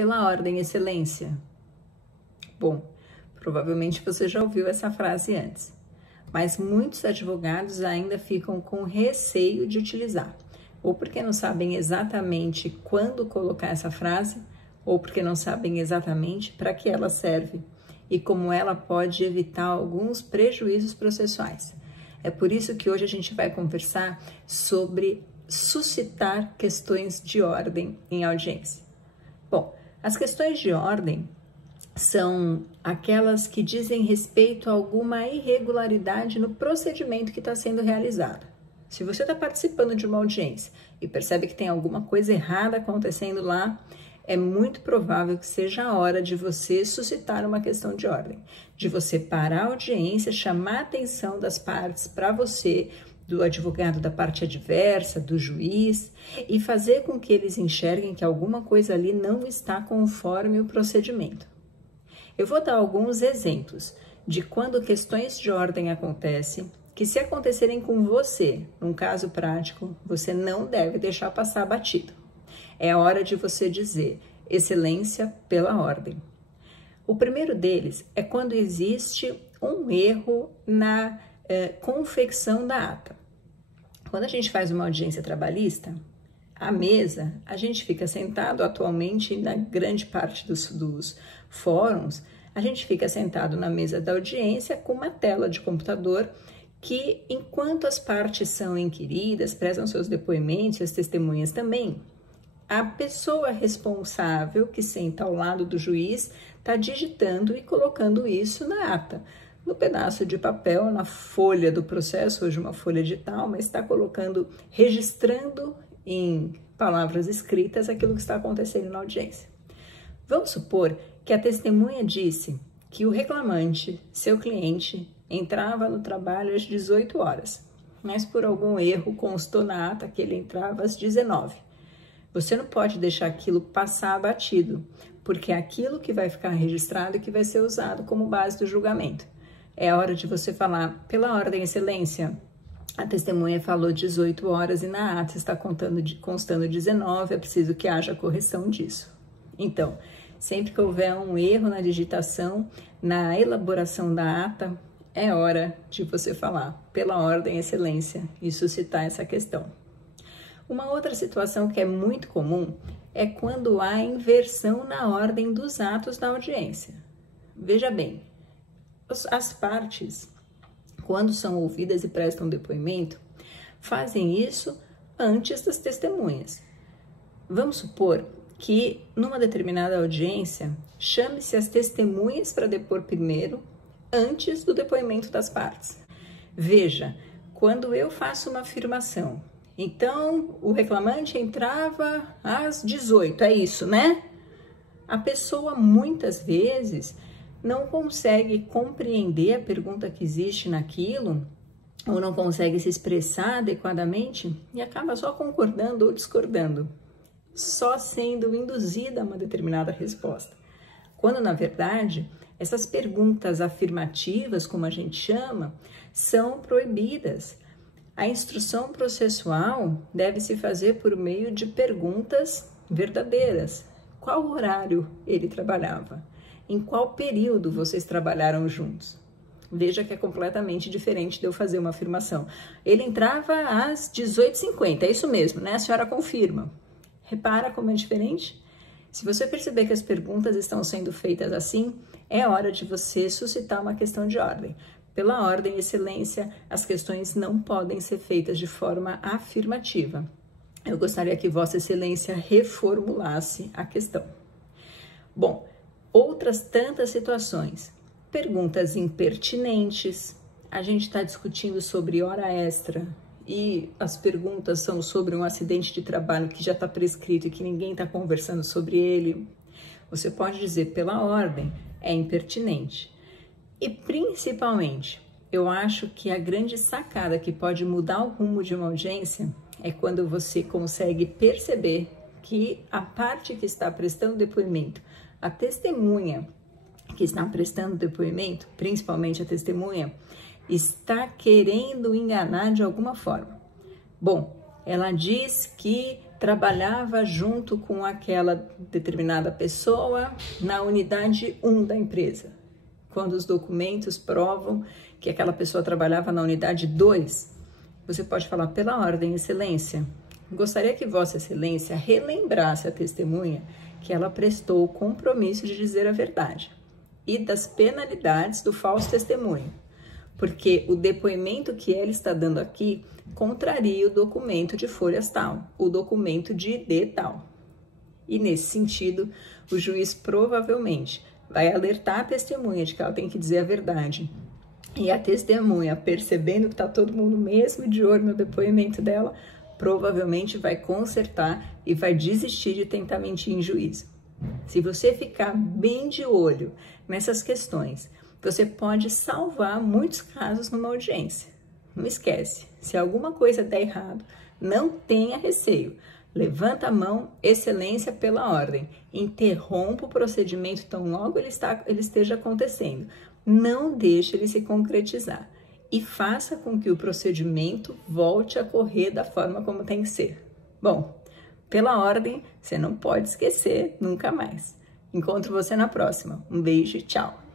Pela ordem, Excelência. Bom, provavelmente você já ouviu essa frase antes, mas muitos advogados ainda ficam com receio de utilizar, ou porque não sabem exatamente quando colocar essa frase, ou porque não sabem exatamente para que ela serve e como ela pode evitar alguns prejuízos processuais. É por isso que hoje a gente vai conversar sobre suscitar questões de ordem em audiência. Bom, as questões de ordem são aquelas que dizem respeito a alguma irregularidade no procedimento que está sendo realizado. Se você está participando de uma audiência e percebe que tem alguma coisa errada acontecendo lá, é muito provável que seja a hora de você suscitar uma questão de ordem, de você parar a audiência, chamar a atenção das partes para você, do advogado da parte adversa, do juiz, e fazer com que eles enxerguem que alguma coisa ali não está conforme o procedimento. Eu vou dar alguns exemplos de quando questões de ordem acontecem, que se acontecerem com você, num caso prático, você não deve deixar passar batido. É hora de você dizer, Excelência, pela ordem. O primeiro deles é quando existe um erro na confecção da ata. Quando a gente faz uma audiência trabalhista, a mesa, a gente fica sentado atualmente na grande parte dos fóruns, a gente fica sentado na mesa da audiência com uma tela de computador que, enquanto as partes são inquiridas, prestam seus depoimentos, as testemunhas também, a pessoa responsável que senta ao lado do juiz está digitando e colocando isso na ata, no pedaço de papel, na folha do processo, hoje uma folha digital, mas está colocando, registrando em palavras escritas aquilo que está acontecendo na audiência. Vamos supor que a testemunha disse que o reclamante, seu cliente, entrava no trabalho às 18 horas, mas por algum erro constou na ata que ele entrava às 19. Você não pode deixar aquilo passar batido, porque é aquilo que vai ficar registrado e que vai ser usado como base do julgamento. É a hora de você falar, pela ordem, Excelência, a testemunha falou 18 horas e na ata está constando 19, é preciso que haja correção disso. Então, sempre que houver um erro na digitação, na elaboração da ata, é hora de você falar, pela ordem, Excelência, e suscitar essa questão. Uma outra situação que é muito comum é quando há inversão na ordem dos atos da audiência. Veja bem, as partes, quando são ouvidas e prestam depoimento, fazem isso antes das testemunhas. Vamos supor que, numa determinada audiência, chame-se as testemunhas para depor primeiro, antes do depoimento das partes. Veja, quando eu faço uma afirmação, então o reclamante entrava às 18, é isso, né? A pessoa muitas vezes não consegue compreender a pergunta que existe naquilo, ou não consegue se expressar adequadamente e acaba só concordando ou discordando, só sendo induzida a uma determinada resposta. Quando, na verdade, essas perguntas afirmativas, como a gente chama, são proibidas. A instrução processual deve se fazer por meio de perguntas verdadeiras. Qual horário ele trabalhava? Em qual período vocês trabalharam juntos? Veja que é completamente diferente de eu fazer uma afirmação. Ele entrava às 18h50, é isso mesmo, né? A senhora confirma. Repara como é diferente? Se você perceber que as perguntas estão sendo feitas assim, é hora de você suscitar uma questão de ordem. Pela ordem, Excelência, as questões não podem ser feitas de forma afirmativa. Eu gostaria que Vossa Excelência reformulasse a questão. Bom, outras tantas situações. Perguntas impertinentes. A gente está discutindo sobre hora extra e as perguntas são sobre um acidente de trabalho que já está prescrito e que ninguém está conversando sobre ele. Você pode dizer, pela ordem, é impertinente. E principalmente, eu acho que a grande sacada que pode mudar o rumo de uma audiência é quando você consegue perceber que a parte que está prestando depoimento, a testemunha que está prestando depoimento, principalmente a testemunha, está querendo enganar de alguma forma. Bom, ela diz que trabalhava junto com aquela determinada pessoa na unidade 1 da empresa. Quando os documentos provam que aquela pessoa trabalhava na unidade 2, você pode falar: pela ordem, excelência, gostaria que Vossa Excelência relembrasse a testemunha que ela prestou o compromisso de dizer a verdade e das penalidades do falso testemunho, porque o depoimento que ela está dando aqui contraria o documento de folhas tal, o documento de ID tal. E nesse sentido, o juiz provavelmente vai alertar a testemunha de que ela tem que dizer a verdade. E a testemunha, percebendo que está todo mundo mesmo de olho no depoimento dela, provavelmente vai consertar e vai desistir de tentar mentir em juízo. Se você ficar bem de olho nessas questões, você pode salvar muitos casos numa audiência. Não esquece, se alguma coisa der errado, não tenha receio. Levanta a mão, excelência, pela ordem. Interrompa o procedimento tão logo ele esteja acontecendo. Não deixe ele se concretizar. E faça com que o procedimento volte a correr da forma como tem que ser. Bom, pela ordem, você não pode esquecer nunca mais. Encontro você na próxima. Um beijo e tchau!